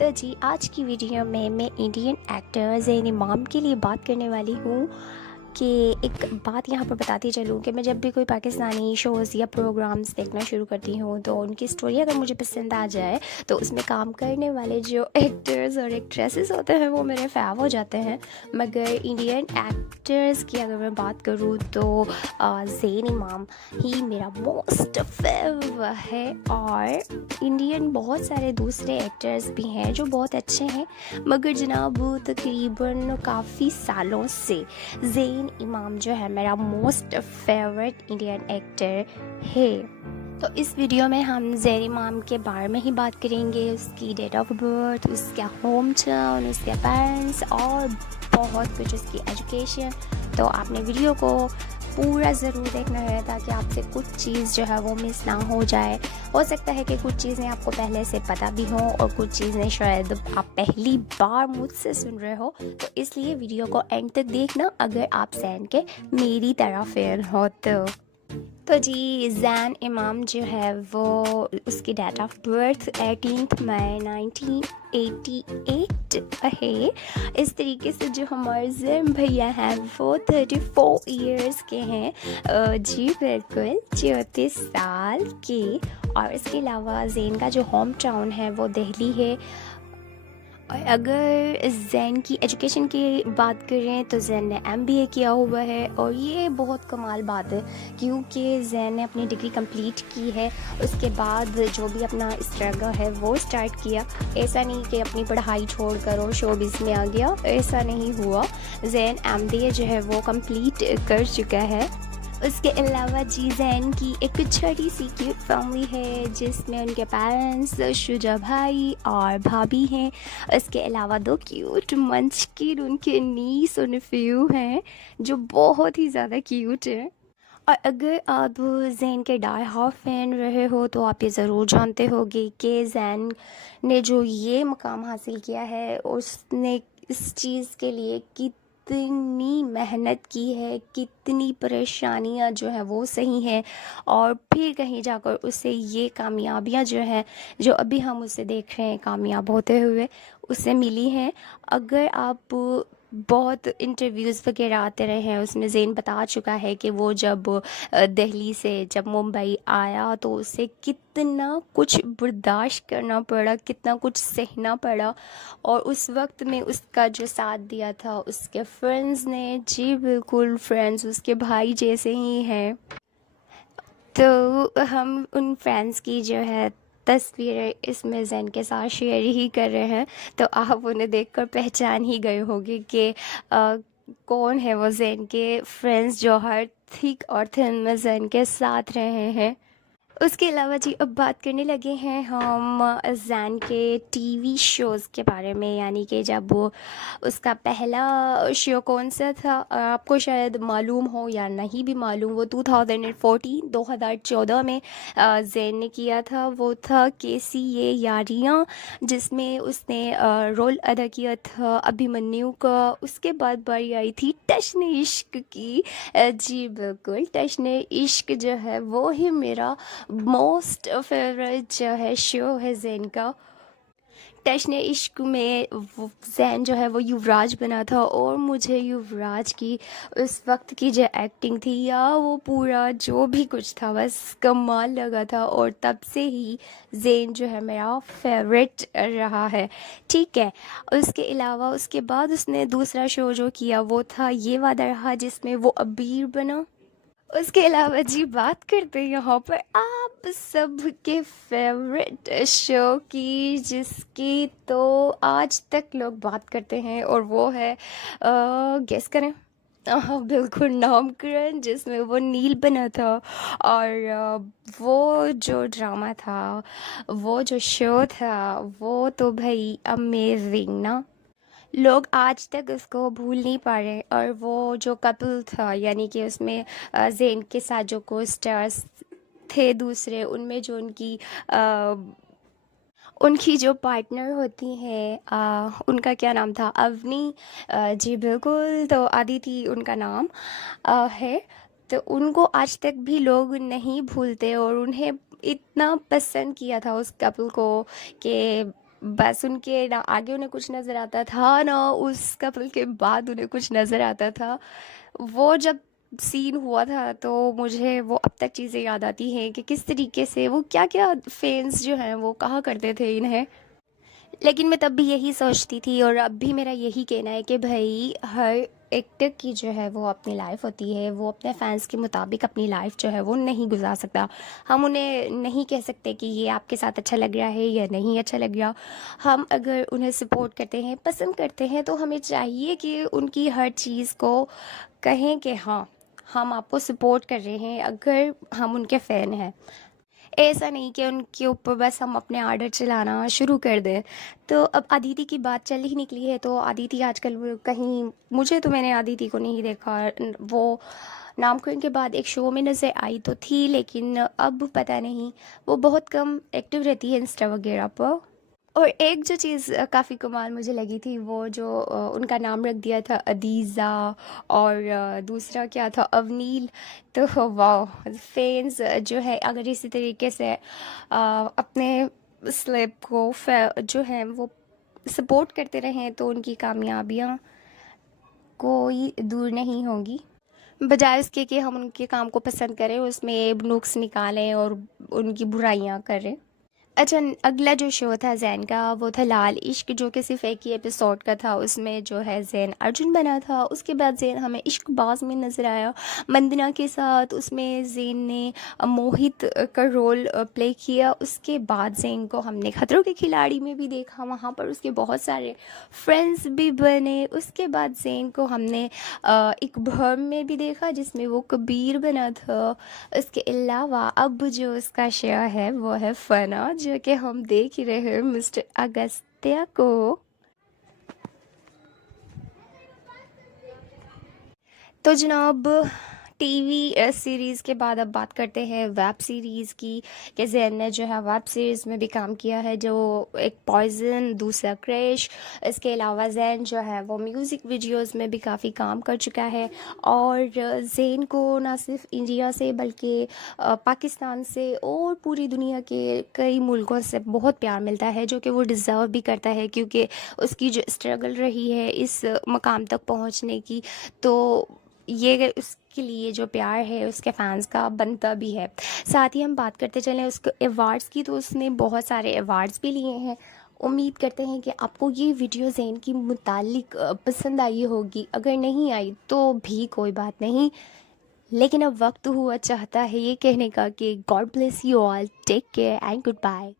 तो जी आज की वीडियो में मैं इंडियन एक्टर ज़ैन इमाम के लिए बात करने वाली हूँ कि एक बात यहाँ पर बताती चलूँ कि मैं जब भी कोई पाकिस्तानी शोज़ या प्रोग्राम्स देखना शुरू करती हूँ तो उनकी स्टोरी अगर मुझे पसंद आ जाए तो उसमें काम करने वाले जो एक्टर्स और एक्ट्रेसेस होते हैं वो मेरे फ़ेव हो जाते हैं। मगर इंडियन एक्टर्स की अगर मैं बात करूँ तो ज़ैन इमाम ही मेरा मोस्ट फेव है। और इंडियन बहुत सारे दूसरे एक्टर्स भी हैं जो बहुत अच्छे हैं, मगर जनाब तकरीबन काफ़ी सालों से ज़ैन इमाम जो है मेरा मोस्ट फेवरेट इंडियन एक्टर है। तो इस वीडियो में हम ज़ैन इमाम के बारे में ही बात करेंगे, उसकी डेट ऑफ बर्थ, उसका होम टाउन, उसके पेरेंट्स और बहुत कुछ, उसकी एजुकेशन। तो आपने वीडियो को पूरा ज़रूर देखना है ताकि आपसे कुछ चीज़ जो है वो मिस ना हो जाए। हो सकता है कि कुछ चीज़ें आपको पहले से पता भी हों और कुछ चीज़ें शायद आप पहली बार मुझसे सुन रहे हो, तो इसलिए वीडियो को एंड तक देखना अगर आप ज़ैन के मेरी तरह फ़ैन हो तो जी ज़ैन इमाम जो है वो उसकी डेट ऑफ बर्थ 18 मई 1988 है। इस तरीके से जो हमारे ज़ैन भैया हैं वो 34 इयर्स के हैं, जी बिल्कुल 34 साल के। और इसके अलावा ज़ैन का जो होम टाउन है वो दिल्ली है। और अगर ज़ैन की एजुकेशन की बात करें तो ज़ैन ने एमबीए किया हुआ है, और ये बहुत कमाल बात है क्योंकि ज़ैन ने अपनी डिग्री कंप्लीट की है। उसके बाद जो भी अपना स्ट्रगल है वो स्टार्ट किया। ऐसा नहीं कि अपनी पढ़ाई छोड़कर और शोबिज़ में आ गया, ऐसा नहीं हुआ। ज़ैन एमबीए जो है वो कंप्लीट कर चुका है। उसके अलावा जी ज़ैन की एक छोटी सी क्यूट फैमिली है जिसमें उनके पेरेंट्स शुजा भाई और भाभी हैं। उसके अलावा 2 क्यूट मंचकिन उनके नीस और नेफ्यू हैं जो बहुत ही ज़्यादा क्यूट हैं। और अगर आप ज़ैन के डाई हार्ड फैन रहे हो तो आप ये ज़रूर जानते होंगे कि ज़ैन ने जो ये मुकाम हासिल किया है उसने इस चीज़ के लिए कितनी मेहनत की है, कितनी परेशानियां जो है वो सही हैं, और फिर कहीं जाकर उसे ये कामयाबियां जो है जो अभी हम उसे देख रहे हैं कामयाब होते हुए उसे मिली हैं। अगर आप बहुत इंटरव्यूज़ वगैरह आते रहे हैं उसमें ज़ैन बता चुका है कि वो जब दिल्ली से जब मुंबई आया तो उसे कितना कुछ बर्दाश्त करना पड़ा, कितना कुछ सहना पड़ा, और उस वक्त में उसका जो साथ दिया था उसके फ्रेंड्स ने, जी बिल्कुल फ्रेंड्स उसके भाई जैसे ही हैं। तो हम उन फ्रेंड्स की जो है तस्वीरें इसमें ज़ैन के साथ शेयर ही कर रहे हैं, तो आप उन्हें देखकर पहचान ही गए होंगे कि कौन है वो ज़ैन के फ्रेंड्स जो हर थिक और थिन में ज़ैन के साथ रहे हैं। उसके अलावा जी अब बात करने लगे हैं हम ज़ैन के टीवी शोज़ के बारे में, यानी कि जब वो उसका पहला शो कौन सा था आपको शायद मालूम हो या नहीं भी मालूम, वो 2014 में ज़ैन ने किया था। वो था कैसी ये यारियाँ, जिसमें उसने रोल अदा किया था अभिमन्यु का। उसके बाद बारी आई थी टशने इश्क की। जी बिल्कुल टशने इश्क जो है वो ही मेरा मोस्ट फेवरेट जो है शो है ज़ैन का। टशने इश्क में ज़ैन जो है वो युवराज बना था, और मुझे युवराज की उस वक्त की जो एक्टिंग थी या वो पूरा जो भी कुछ था बस कमाल लगा था, और तब से ही ज़ैन जो है मेरा फेवरेट रहा है। ठीक है, उसके अलावा उसके बाद उसने दूसरा शो जो किया वो था ये वादा रहा जिसमें वो अबीर बना। उसके अलावा जी बात करते हैं यहाँ पर आप सबके फेवरेट शो की जिसकी तो आज तक लोग बात करते हैं, और वो है गेस करें। बिल्कुल नामकरण, जिसमें वो नील बना था। और वो जो ड्रामा था, वो जो शो था, वो तो भाई अमेजिंग ना। लोग आज तक उसको भूल नहीं पा रहे। और वो जो कपल था, यानी कि उसमें ज़ैन के साथ जो को स्टार्स थे दूसरे, उनमें जो उनकी जो पार्टनर होती हैं उनका क्या नाम था, अवनी। जी बिल्कुल, तो आदिति उनका नाम है। तो उनको आज तक भी लोग नहीं भूलते, और उन्हें इतना पसंद किया था उस कपल को कि बस उनके ना आगे उन्हें कुछ नज़र आता था, ना उस कपल के बाद उन्हें कुछ नज़र आता था। वो जब सीन हुआ था तो मुझे वो अब तक चीज़ें याद आती हैं कि किस तरीके से वो क्या-क्या फैन्स जो हैं वो कहा करते थे इन्हें। लेकिन मैं तब भी यही सोचती थी और अब भी मेरा यही कहना है कि भाई हर एक्टर की जो है वो अपनी लाइफ होती है, वो अपने फैंस के मुताबिक अपनी लाइफ जो है वो नहीं गुजार सकता। हम उन्हें नहीं कह सकते कि ये आपके साथ अच्छा लग रहा है या नहीं अच्छा लग रहा। हम अगर उन्हें सपोर्ट करते हैं, पसंद करते हैं, तो हमें चाहिए कि उनकी हर चीज़ को कहें कि हाँ, हम आपको सपोर्ट कर रहे हैं अगर हम उनके फ़ैन हैं। ऐसा नहीं कि उनके ऊपर बस हम अपने आर्डर चलाना शुरू कर दें। तो अब अदिति की बात चल ही निकली है तो अदिति आजकल वो कहीं, मुझे तो मैंने अदिति को नहीं देखा। वो नामकुम के बाद एक शो में नज़र आई तो थी, लेकिन अब पता नहीं, वो बहुत कम एक्टिव रहती है इंस्टा वगैरह पर। और एक जो चीज़ काफ़ी कमाल मुझे लगी थी, वो जो उनका नाम रख दिया था अदीज़ा, और दूसरा क्या था, अवनील। तो वाह, फैंस जो है अगर इसी तरीके से अपने स्लेब को जो है वो सपोर्ट करते रहें तो उनकी कामयाबियाँ कोई दूर नहीं होगी। बजाय इसके कि हम उनके काम को पसंद करें, उसमें ऐब नुक्स निकालें और उनकी बुराइयां करें। अच्छा, अगला जो शो था ज़ैन का वो था लाल इश्क, जो कि सिर्फ एक ही एपिसोड का था। उसमें जो है ज़ैन अर्जुन बना था। उसके बाद ज़ैन हमें इश्कबाज में नज़र आया मंदना के साथ। उसमें ज़ैन ने मोहित का रोल प्ले किया। उसके बाद ज़ैन को हमने खतरों के खिलाड़ी में भी देखा, वहाँ पर उसके बहुत सारे फ्रेंड्स भी बने। उसके बाद ज़ैन को हमने एक भर्म में भी देखा जिसमें वो कबीर बना था। इसके अलावा अब जो उसका शो है वो है फना, जो कि हम देख ही रहे हैं मिस्टर अगस्त्य को। तो जनाब, टीवी सीरीज़ के बाद अब बात करते हैं वेब सीरीज़ की, कि ज़ैन ने जो है वेब सीरीज़ में भी काम किया है, जो एक पॉइज़न, दूसरा क्रैश। इसके अलावा ज़ैन जो है वो म्यूज़िक वीडियोस में भी काफ़ी काम कर चुका है। और ज़ैन को ना सिर्फ इंडिया से बल्कि पाकिस्तान से और पूरी दुनिया के कई मुल्कों से बहुत प्यार मिलता है, जो कि वो डिज़र्व भी करता है, क्योंकि उसकी जो स्ट्रगल रही है इस मकाम तक पहुंचने की, तो ये उसके लिए जो प्यार है उसके फैंस का बनता भी है। साथ ही हम बात करते चलें उसको अवार्ड्स की, तो उसने बहुत सारे अवार्ड्स भी लिए हैं। उम्मीद करते हैं कि आपको ये वीडियो ज़ैन की मुतालिक पसंद आई होगी। अगर नहीं आई तो भी कोई बात नहीं, लेकिन अब वक्त हुआ चाहता है ये कहने का कि God bless you all, take care and good bye.